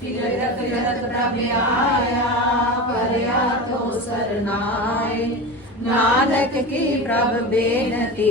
प्रभ आया नानक की प्रभ बेनती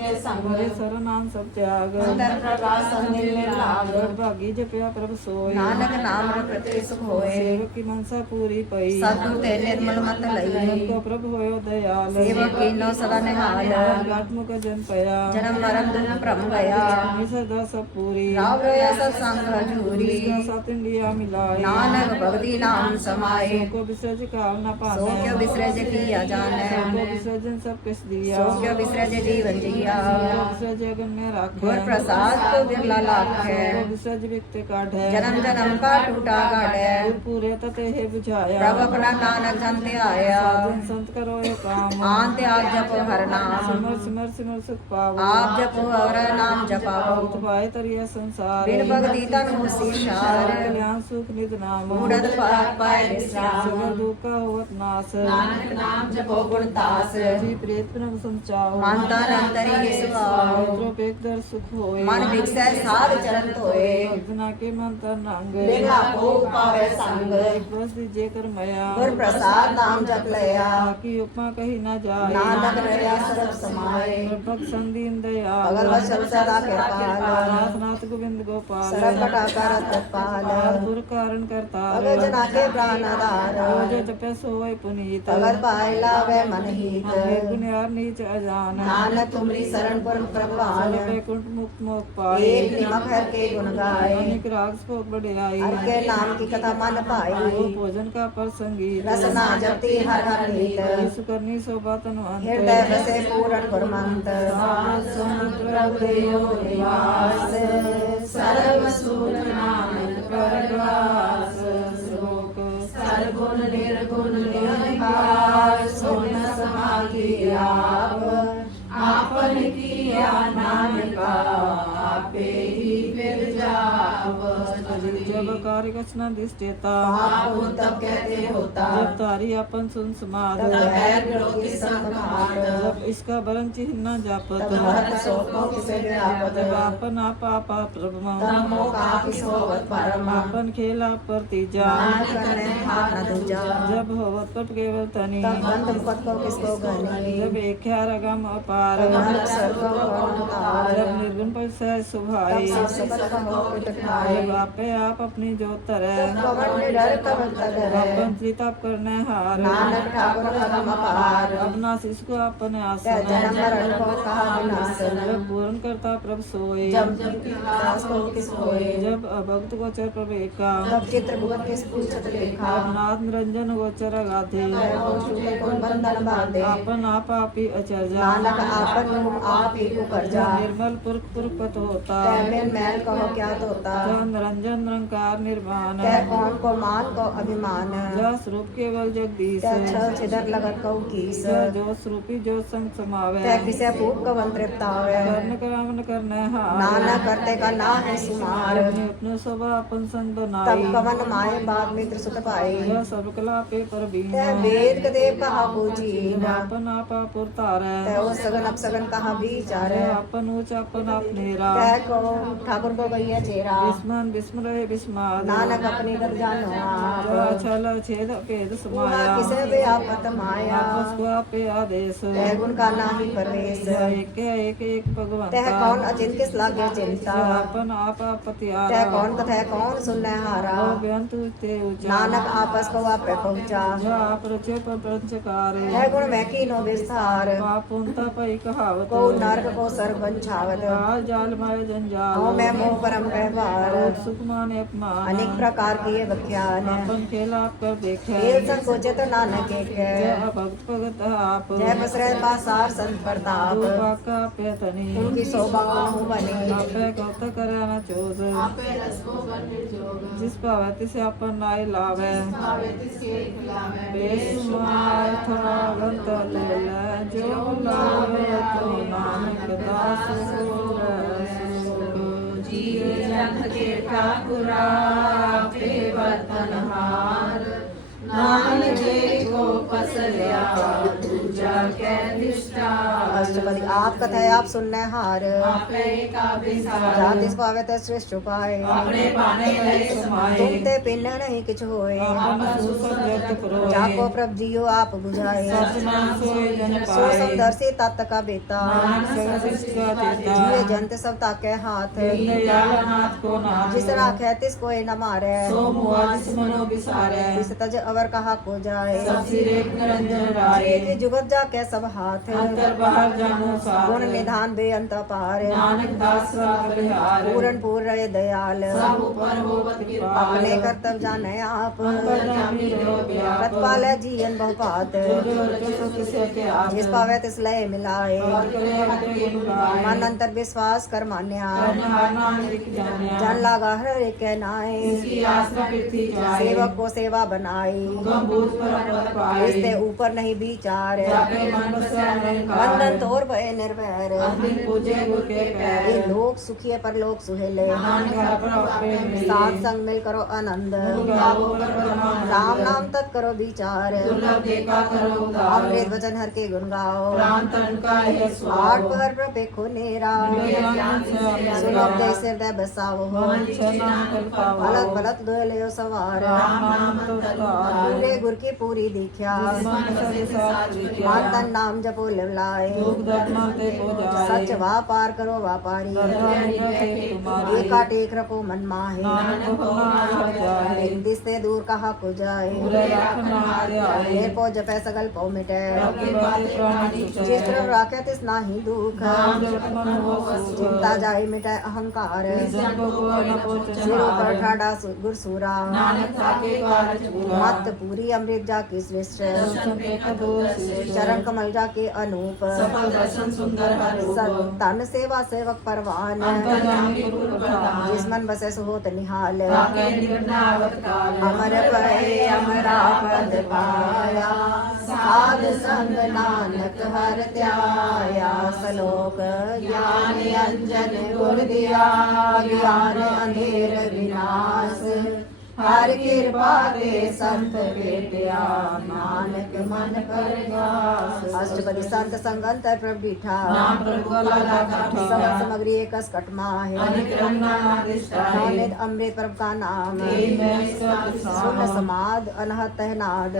के संग बड़े सरनाम सब त्याग। अंदर प्रकाश संदिल में भागी जपया प्रभु सोय नानक नाम रे सुख होए। सेवक की मनसा पूरी पई। सतगुर ते निर्मल मत लई। को प्रभु होयो दयाल। सेवक कीनो सदा निहाल। घाटमुख जन पया। जन्म मरण दुख भ्रम गया। सदा सब पूरी। राव रोया सत्संग हजूरी साथ इंडिया मिलाए। नानक भगति नाम समाए। को विसर्ज काल न सो क्यों विसरज किया जाने। को विसर्जन सब किस दिया। सो क्यों विसरज जीवन जिया को विसर्ज अगन में राखे गुर प्रसाद को बिरला लाख है को विसर्ज व्यक्त काट है जन्म जन्म का टूटा गाढ़ है गुर पूरे तते है बुझाया प्रभ अपना नानक जनते आया साधन संत करो ये काम आंत आप जपो हर नाम सिमर सिमर सिमर सुख पावो आप जपो और नाम जपाओ उतपाए तरिया संसार बिन भगति तन मुसी शार कल्याण सुख निध नाम उड़द पाप पाए विश्राम सगर दुख का होवत नाश नानक नाम जपो गुण दास जी प्रेत प्रभ समचाओ मानता नंतरी सुआओ मित्रोपेक दर सुख होए मन विकसै साध चरण धोए भक्तना के मंत्र रंग बिना को पावे संग बस दीजे कर मया गुर प्रसाद नाम जप लया ताकि उपमा कही न जाए नानक रहया सर्व समाए भक्त संदीन दयाल अगल वचन सदा कृपाल नाथ नाथ गोविंद गोपाल सरल कटा करत पाल दुर कारण करता अगल जना के प्राण आधार रोज जपे सोए पुनीत अगर पाए लावे मन हित गुनियार नीच अजान नानक तुमरी शरण पर प्रभुआन वैकुंठ मुक्त मोक पाए। एक निमक हर के गुण गाए। अनेक राग स्पोक बढ़ियाई हर के नाम की कथा मन वो भोजन का पर संगीत रसना जपती हर हर नीत सुकरनी शोभा तनु हृदय बसे पूर्ण गुरमंत समुद्र देयो निवास। सर्व सुख नानक परवास नानका आपे ही फिर जाव जब कार्य कचना दिष्टेता आप तब कहते होता। जब तारी अपन सुन समाध जब इसका बरन चिन्ह न जापत। जब आपन आप आपा प्रभु आपन खेला पर तीजा। जब होवत पट केवल तनी। जब एक रगम अपार। जब निर्गुण पर सह सुभाई जब आपे आप अपनी निडर अपन त्रिताप करने हार अपना को अपने तै आसन जब पूर्ण करता प्रभु सोए। जब जब की दास को किस होए जब अभक्त गोचर पूछत लेखा नाथ निरंजन गोचर गाधे तै बंधन आप आपी अचर्जा। नानक आपन आप ही को कर जा निर्मल पुरख पुरपत होता। तै मैल कहो क्या तोता। जब निरंजन निरंकार निर्वाण तै कौन को मान को अभिमान जब स्वरूप केवल जगदीश तै छल छिदर लगत कौ कीस जब जो स्वरूपी जो संग समावे तै किसे फूक कवन तृप्तावे कर्ण करावन करने हार नानक करते का ना है सुमार अपने अपने स्वभाव अपन संग तब बनाई कवन माए बाग मित्र सुत पाई यह सब कला पे पर तै बीना वेद कदेव कहा पूजी आपन आपा पुरतार तै ओ सगन अपसगन कहा विचार आपन ऊंच आपन आप नेरा तै को ठाकुर को गैया चेरा विस्मन विस्मरय विस्माद नानक अपनी कर जानो जो आप छल छेद भेद वहाँ समाया किसे भी आपत माया आपस को आपे आदेश तै गुण का नाही परवेश एक एक एक तै भगवंता कौन अचिंत किस लागे चिंता आपन आप तै पतियारा कौन कथा कौन सुनने हारा ओ बेअंत ते ऊँचा नानक आपस को आपे पहुँचा जो आप रचे पर प्रपंचकारे तै गुण मैं कीनो विस्तार पाप उनता पई कहावत को नरक को सर बंछावत काल जाल माय जंजाल हो मैं मोह परम व्यवहार सुख माने अपमान मान अनेक प्रकार की ये व्याख्यान आपन के लाभ कर देखे खेल संकोचे तो नानक एक जय है। भक्त भगत आप। जय बसरे पासार संत प्रताप। रूपा का पे तनी। उनकी शोभा कौन बनी। आपे गौत करे न चोज जिस पावती से अपन नाई लावे। बेसुमार था गंत लेला जो लावे तो नानक दास ठाकुरा बर्तनहार नान जे को निष्ठा अष्टपदी आप कथय आप सुनने हार। आपे जाति पावे ते श्रेष्ठ उपाय तुम ते पिन नहीं किछ होए। जाको प्रभ जियो आप बुझाए। सो समदर्शी तत् का बेता। जिये जंत सब ताके हाथ। जिस राखे तिस कोई न मारे। सो मुआ जिस मनो बिसारे। जिस तज अवर कहा को जाए। जुगत जाके सब हाथ। अंतर बाहर जानो गुण साथ निधान बे अंत पार। नानक दास बिहार। पूरन पूर्ण दयाल। सब ऊपर होवत कृपा अपने कर्तव्य जाने आप। रहो प्रतिपाल जीवन बहुपात। जिस पावे तिस लय मिलाए। मन अंतर विश्वास कर मान्या। जन लागा हर एक नाए। सेवक को सेवा बनाई पर इससे ऊपर नहीं विचार। तोर भय निर्भर ये पर सुहेले नानक हर पर अपने मिले साथ संग मिल करो आनंद। पर राम नाम तत् करो विचार। देखा अमृत वचन हर के गुण गाओ। है आठ पहर प्रपेखो नेरा। ज्ञान से अमर सुलभ दे सिर दे बसाओ। नाम कर पावो अलग पलक दो लियो सवार। पूरे गुर की पूरी दीख्या मन नाम जपो लिवलाए। योग धर्म ते को जाए सच व्यापार करो व्यापारी। के एका टेक रखो मन माहे। हिंदी से दूर कहा को जाए? पो जपे सगल पो मिटे। जिस राखे तिस नाही दुख। हो चिंता जाए मिटे अहंकार। को को सिरों पर ठाडा गुरसूरा। मत पूरी अमृत जाके श्रेष्ठ। संते कदोष चरण कमल जाके अनूप। सफल दर्शन सुंदर हर रूप तन सेवा सेवक परवान। अंतर्यामी गुरु प्रधान जिस बसे सुहोत निहाल। अमर भय अमरा पद पाया। साध संग नानक हर त्याया। सलोक ज्ञान अंजन गुर दिया। ज्ञान अंधेर विनाश। हर कृपा ते संत भेटिया नानक मन कर अष्टपदी संत संग अंतर प्रभ बिठा नाम प्रभु लगा सब सामग्री एक कटमा है। अमृत प्रभ का नाम तेरी मैं सब सुन सामा। समाद अनहत तहनाद।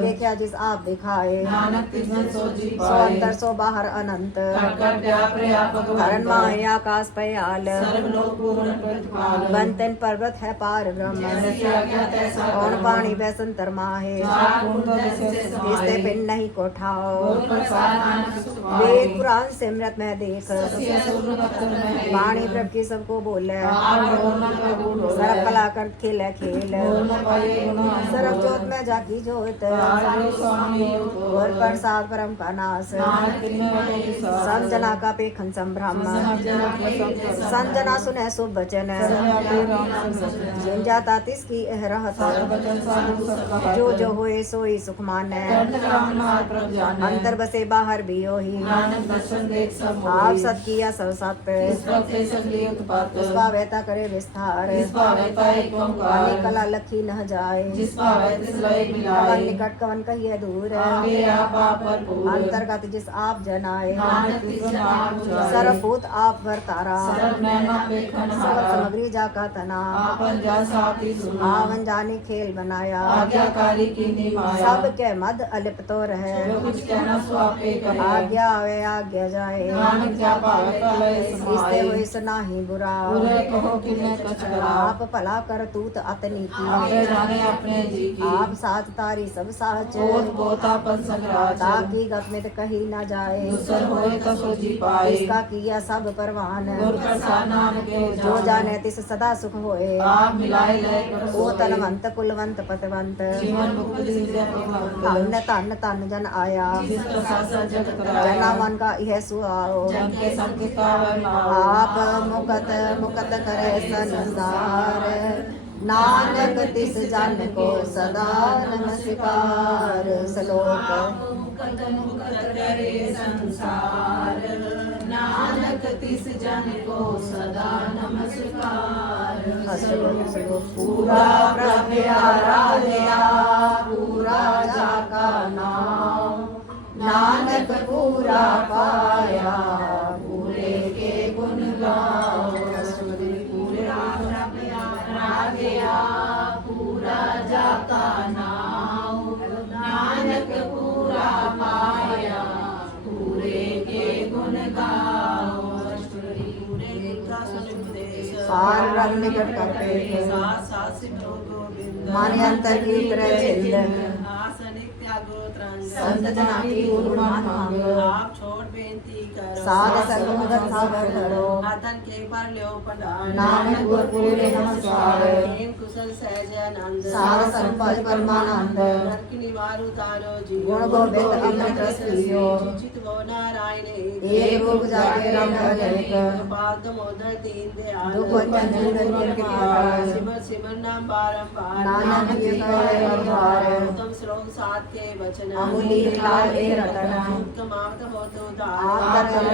देखा जिस आप दिखाए। नानक तिजन सो अंतर सो बाहर अनंत। हरण माया आकाश पयाल। सर्व लोक पर्वत है पार ब्रह्म कौन पानी बैसन तरमाहे चार इससे पिन नहीं को ठाओ और प्रसाद नानक सुख पाए वेद पुराण सिमरत में देख वाणी प्रभ की सबको बोले सरब कला कर खेले खेल सरब जोत में जाकी जोत और प्रसाद परम का नाश संजना का पेखन संभ्रम संजना सुने शुभ वचन सर्वव्यापी राम संग जिन जाता तिसकी यह रहत। वचन साधु सब कहा जो जो होए सोई सुख जाने अंतर बसे बाहर भी हो ही आप सत किया सब सत। वहता करे विस्तार। कला लखी न जाए। निकट कवन कहिए दूर। पूर अंतर्गत जिस आप जनाए। सर्वभूत आप नैना पेखन सब सामग्री जाका तना। आपन जा साथी सुना। आवन जानी खेल बनाया। आज्ञाकारी की निमाया सब के मद अलिप तो रहे। जो कुछ कहना सो आपे आज्ञा आवे आज्ञा जाए। नानक जा पावे समाए हुई सुनाही बुरा। बुरे कहो कि मैं कछ करा। आप भला कर तूत अतनी आपे की जाने अपने जी की। आप साथ तारी सब साच बोध बोतापन संग्राज ताकि कही न जाए। दूसर होए तो सो जी पाए। इसका किया सब परवान। गुर प्रसाद नाम के जो जाने। तिस सदा सुख होए आप मिलाए लय कर ओ। तनवंत कुलवंत पतवंत जीवन मुक्त दीजिए धन धन धन जन आया। जिसका सासा जग जना मन का यह माओ। आप मुकत मुकत करे संसार। नानक तिस जन को सदा नमस्कार। श्लोक मुकत मुकत करे संसार। नानक तिस जन को सदा नमस्कार। पूरा प्रभु आराध्या पूरा जाका नाम। नानक पूरा पाया सार रंग निकट करते हैं माने अंतर की तरह छिंद संत जना की गुणमान मांग। आप छोड़ बेनती करो साध सागर धरो आतन के पर ल्यो पढ़ान नानक गुर पूरे नमस्कार। प्रेम कुशल सहज आनंद सार संपद परमानंद नरक निवारु तारो जी गुण गोविंद अमृत रस पियो चित गो नारायण एक रूप जाके रंग अनेक पाद मोदर दीन। दयाल दुख अंजन निर्पाल सिमर सिमर नाम बारंबार नानक के कहे अवतार उत्तम श्लोक सात के वचन अमूल्य लाल ए रतन उत्तमावत हो तो आप चरण को विस्तार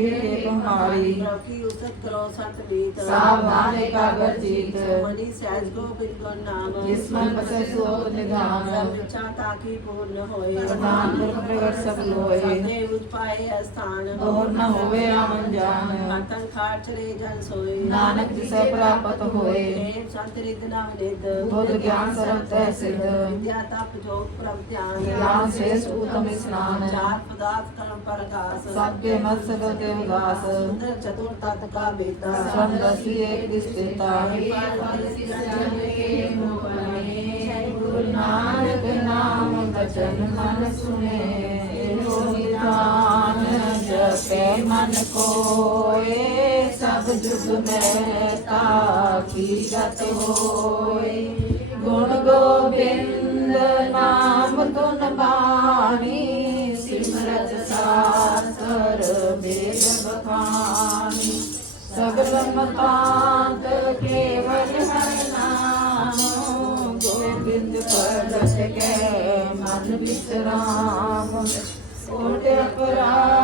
भी ये तुम्हारी प्रभु की उसत करो संत बीत सावधान एकाग्र जीत मणि सहज को बिल्कुल नाम जिसमन बसे सोत निधान सब इच्छा ताकि पूर्ण होए प्रधान पुरख प्रगट सब लोए सदैव उज पाए स्थान और न होवे आमन जान आतन खाट चले जन सोए नानक जिसे प्राप्त होए प्रेम संत रिद नाम निद बुद्ध ज्ञान सर्व तय सिद्ध विद्या तप जोग प्रभ ध्यान ज्ञान शेष उत्तम स्नान चार पदार्थ कर्म प्रकाश सबके मत सकते उदास सुंदर चतुर तत्व का बेटा। श्रम दसी एक स्थिता गुरु नानक नाम वचन मन सुने। जपे मन कोए सब जुग में ताकी गत होए गुण गोविंद बखानि सकलं मकान्त केवल हरनामो। गोविन्द परत के मन विश्राम कोट अपराध